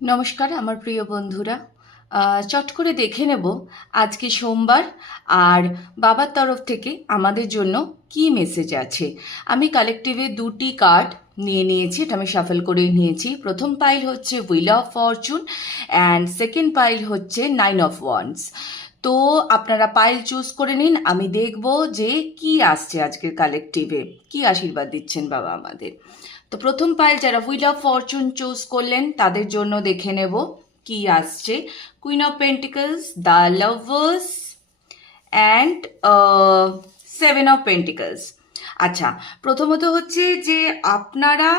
নমস্কার আমার প্রিয় বন্ধুরা। চট করে দেখে নেব আজকে সোমবার আর বাবার তরফ থেকে আমাদের জন্য কি মেসেজ আছে। আমি কালেকটিভে দুটি কার্ড নিয়ে নিয়েছি, এটা আমি শাফল করে নিয়েছি। প্রথম পাইল হচ্ছে wheel of fortune and second pile হচ্ছে 9 of Wands। তো আপনারা পাইল চুজ করে নিন, আমি দেখব যে কি আসছে আজকের কালেকটিভে, কি আশীর্বাদ দিচ্ছেন বাবা আমাদের। তো প্রথম পাইল যারা হুইল অফ ফরচুন চুজ করলেন তাদের জন্য দেখে নেব কি আসছে। Queen of pentacles, the lovers and 7 of Pentacles। আচ্ছা, প্রথমত হচ্ছে যে আপনারা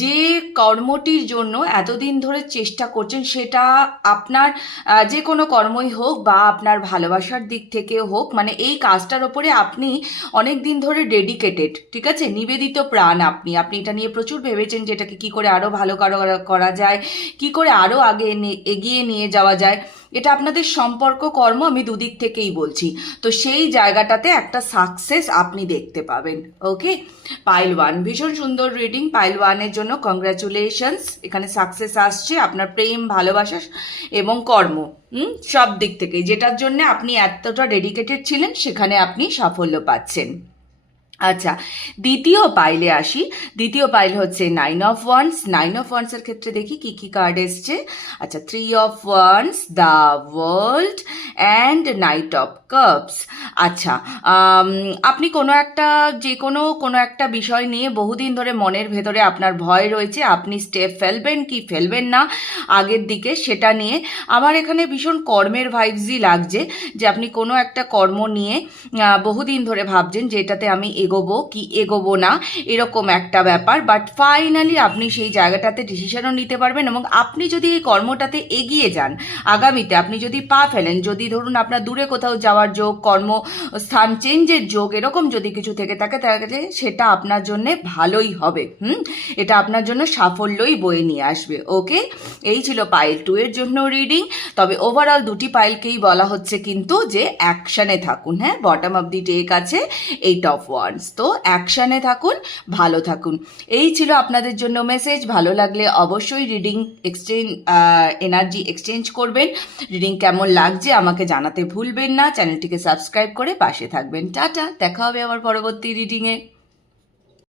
যে কর্মটির জন্য এতদিন ধরে চেষ্টা করছেন সেটা আপনার যে কোনো কর্মই হোক বা আপনার ভালোবাসার দিক থেকে হোক, মানে এই কাজটার ওপরে আপনি অনেক দিন ধরে ডেডিকেটেড, ঠিক আছে, নিবেদিত প্রাণ। আপনি এটা নিয়ে প্রচুর ভেবেছেন যে এটাকে কী করে আরও ভালো করা যায়, কি করে আরও আগে এগিয়ে নিয়ে যাওয়া যায়। এটা আপনাদের সম্পর্ক কর্ম, আমি দুদিক থেকেই বলছি। তো সেই জায়গাটাতে একটা সাকসেস আপনি দেখতে পাবেন। ওকে, পাইল ওয়ান ভীষণ সুন্দর রিডিং। পাইল ওয়ানের জন্য কংগ্রাচুলেশনস। এখানে সাকসেস আসছে আপনার প্রেম, ভালোবাসা এবং কর্ম, সব দিক থেকে যেটার জন্য আপনি এতটা ডেডিকেটেড ছিলেন সেখানে আপনি সাফল্য পাচ্ছেন। আচ্ছা, দ্বিতীয় পাইলে আসি। দ্বিতীয় পাইল হচ্ছে 9 of Wands। 9 of Wands-এর ক্ষেত্রে দেখি কি কি কার্ড এসছে। আচ্ছা, 3 of Wands, the world and night of cups. আচ্ছা, আপনি কোনো একটা বিষয় নিয়ে বহুদিন ধরে মনের ভেতরে আপনার ভয় রয়েছে, আপনি স্টেপ ফেলবেন কি ফেলবেন না আগের দিকে সেটা নিয়ে। আমার এখানে ভীষণ কর্মের ভাইবসই লাগছে, যে আপনি কোনো একটা কর্ম নিয়ে বহুদিন ধরে ভাবছেন যে এটাতে আমি এগোবো কি এগোবো না, এরকম একটা ব্যাপার। বাট ফাইনালি আপনি সেই জায়গাটাতে ডিসিশনও নিতে পারবেন, এবং আপনি যদি এই কর্মটাতে এগিয়ে যান আগামীতে, আপনি যদি পা ফেলেন, যদি ধরুন আপনার দূরে কোথাও যাওয়ার যোগ, কর্মস্থান চেঞ্জের যোগ, এরকম যদি কিছু থেকে থাকে তাহলে সেটা আপনার জন্য ভালোই হবে। এটা আপনার জন্য সাফল্যই বয়ে নিয়ে আসবে। ওকে, এই ছিল পাইল 2 এর জন্য রিডিং। তবে ওভারঅল দুটি পাইলকেই বলা হচ্ছে কিন্তু যে অ্যাকশানে থাকুন। হ্যাঁ, বটম অফ দি ডেক আছে 8 of Wands। তো অ্যাকশানে থাকুন, ভালো থাকুন। এই ছিল আপনাদের জন্য মেসেজ। ভালো লাগলে অবশ্যই রিডিং এনার্জি এক্সচেঞ্জ করবেন। রিডিং কেমন লাগছে আমাকে জানাতে ভুলবেন না। চ্যানেলটিকে সাবস্ক্রাইব করে পাশে থাকবেন। টাটা, দেখা হবে আবার পরবর্তী রিডিংয়ে।